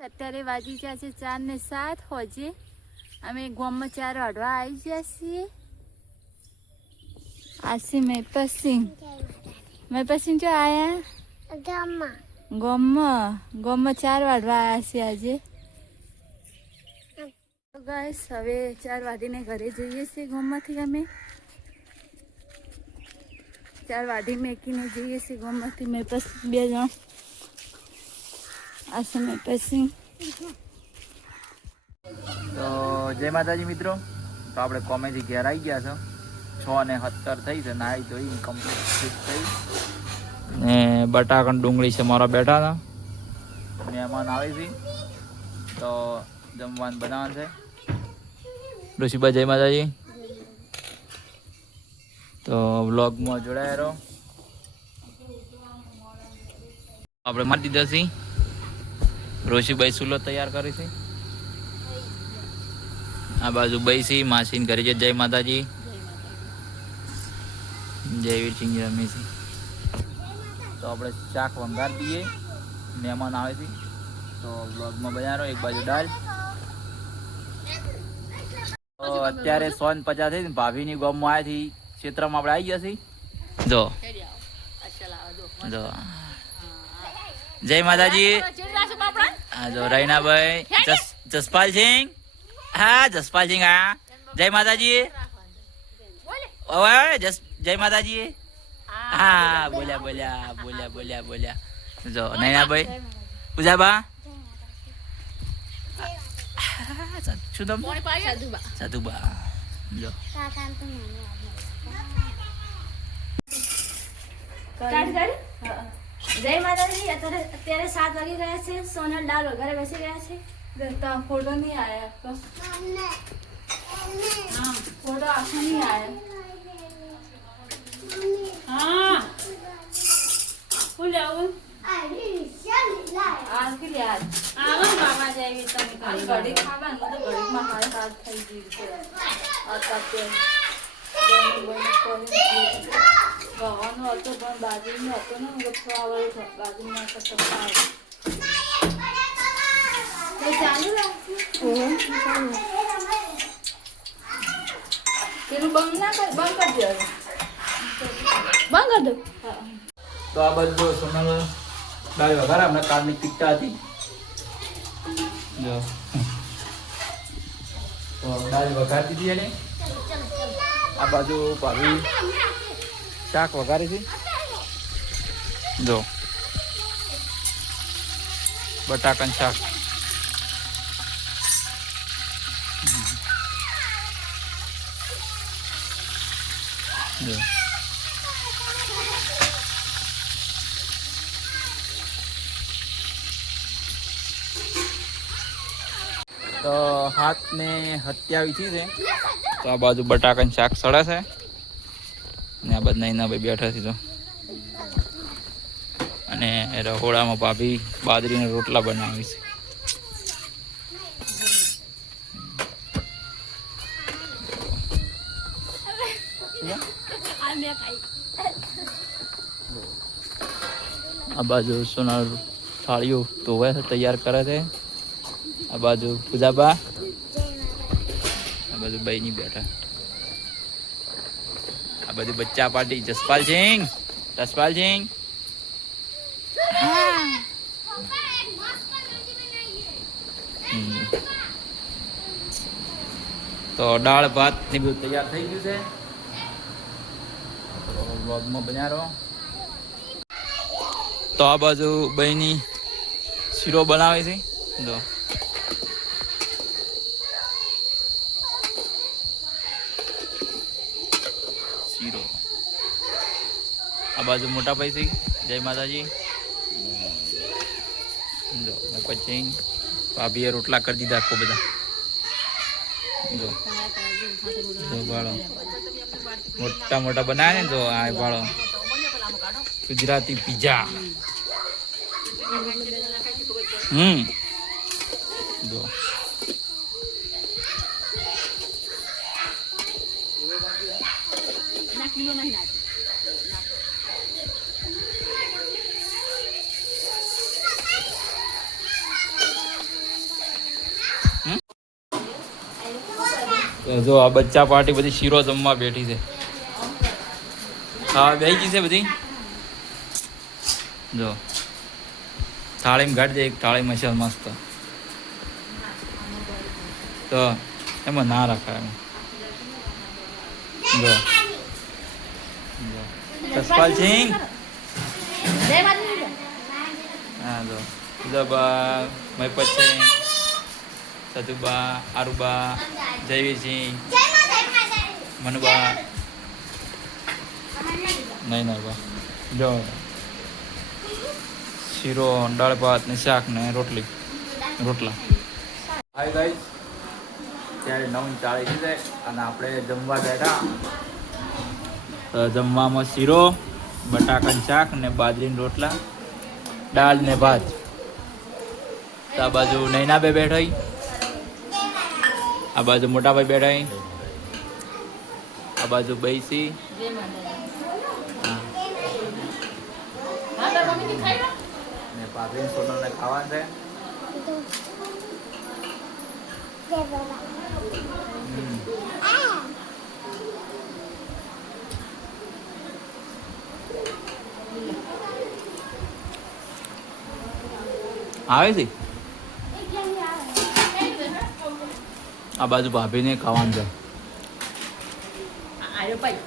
અત્યારે વાગી ગયા છે 4:07 હોજે અમે ગામમાં 4 વાઢવા આવી ગયા છીએ. આસી મેં પછી જો આયા ગામમાં 4 વાઢવા આવ્યા છીએ આજે. તો ગાઈસ હવે 4 વાઢીને ઘરે જઈએ છીએ. ગામમાંથી અમે 4 વાઢી મેકીને જઈએ છીએ ગામમાંથી. મેં પછી 2 જણ આસી મેં પછી. તો જય માતાજી મિત્રો. તો આપણે કોમેથી ઘેર આવી ગયા છો. 6:17 થઈ છે. નાહી ધોઈ કમ્પ્લીટ થઈ ને બટાકા ડુંગળી છે મારા બેઠા હતા. મહેમાન આવે છે તો જમવાનું બનાવવાનું છે. ઋષિભાઈ જય માતાજી. તો વ્લોગમાં જોડાયા રહો. આપણે મારી દીધા છીએ. ઋષિભાઈ સુલો તૈયાર કરી છે. આ બાજુ બૈસી માસીને ઘરે છે. જય માતાજી. જય વીરસિંહ રમેશી. તો આપણે શાક વંગાર દઈએ. મહેમાન આવે છે તો બ્લોગમાં બજારો. એક બાજુ દાળ. તો અત્યારે 150 થઈ ને ભાભીની ગામમાં આવ્યા હતી. ક્ષેત્રમાં આપણે આવી ગયા છીએ. જો જો જય માતાજી. હા જો રૈનાભાઈ જસપાલસિંહ. હા જસપાલસિંહ. હા જય માતાજી. જય માતાજી. હા બોલ્યા જો નૈનાભાઈ પૂજાબા. શું નામ? સાધુબા. જો જય માતાજી. અત્યારે 7 વાગી ગયા છે. સોનલ દાળ વગેરે બેસી ગયા છે. फोटो नहीं आया आपका. हाँ फोटो आपका नहीं आया. हाँ फुल आओ आज के लिए आज आवन बाबा जाएगी तब खाली गाड़ी खावा न तो गाड़ी में हमारे साथ खाई जी के और तब पे गाँव में तो बन बाजू में होता ना वो थोड़ा वाले बाजू में का सब चालू तेरू बंद कर दो. બંધ કર દો. તો આ બધું સોનલ દાળ વઘાર હમણાં કાલની પિક્ચર હતી. જો તો દાળ વઘાર દીધી એને. આ બાજુ ભાભી શાક વઘારી છે. જો બટાકાનું શાક. જો તો 7:27 છે. તો આ બાજુ બટાકાનું શાક સડે છે ને આ બધા એના ભાઈ બેઠા છે. તો અને રહોડામાં ભાભી બાજરીના રોટલા બનાવી છે. આ બાજુ સોનાર થાળીઓ ધોવે છે, તૈયાર કરે છે. આ બાજુ પૂજાબા. આ બાજુ બાઈ ની બેઠા. આ બાજુ બચ્ચા પાર્ટી. જસપાલસિંહ. તો દાળ ભાત ને બધું તૈયાર થઈ ગયું છે. વ્લોગમાં બન્યા રહો. તો આ બાજુ બહેની શીરો બનાવે છે. જો શીરો. આ બાજુ મોટા ભાઈ છે. જય માતાજી. જો પછી ભાભીએ રોટલા કરી દીધા આખો બધા. જો બાળો મોટા મોટા બનાવે ને. જો આ બાળો ગુજરાતી પિઝા. જો તો જો આ બચ્ચા પાર્ટી બધી શીરો જમવા બેઠી છે. હા બેસી ગઈ છે બધી. જો થાળીમાં ગાડી દે, એક થાળીમાં છે મસ્ત. તો એમાં ના રખાય એમ. જો જસપાલસિંહ. જય માતાજી. હા જો સુધાબા, મહિપત છે, સતુબા, આરુબા, જયવીરસિંહ, મનુબા. નહીં ના બા જો શીરો, દાળ ભાત ને શાક ને રોટલા. હાય ગાઈસ, ત્યારે 9:40 છે અને આપણે જમવા બેઠા. તો જમવામાં શીરો, બટાકાનું શાક ને બાજરીના રોટલા, દાળ ને ભાત. તો આ બાજુ નૈનાભાઈ બેઠા હોય, આ બાજુ મોટાભાઈ બેઠા હોય, આ બાજુ બૈસી. જય માતાજી. હા હા તાર મમ્મી ખાઈ લો. ને ભાભીને સોનલને ખાવાનું છે. આવે છે. આ બાજુ ભાભીને ખાવાનું છે. આયો ભાઈ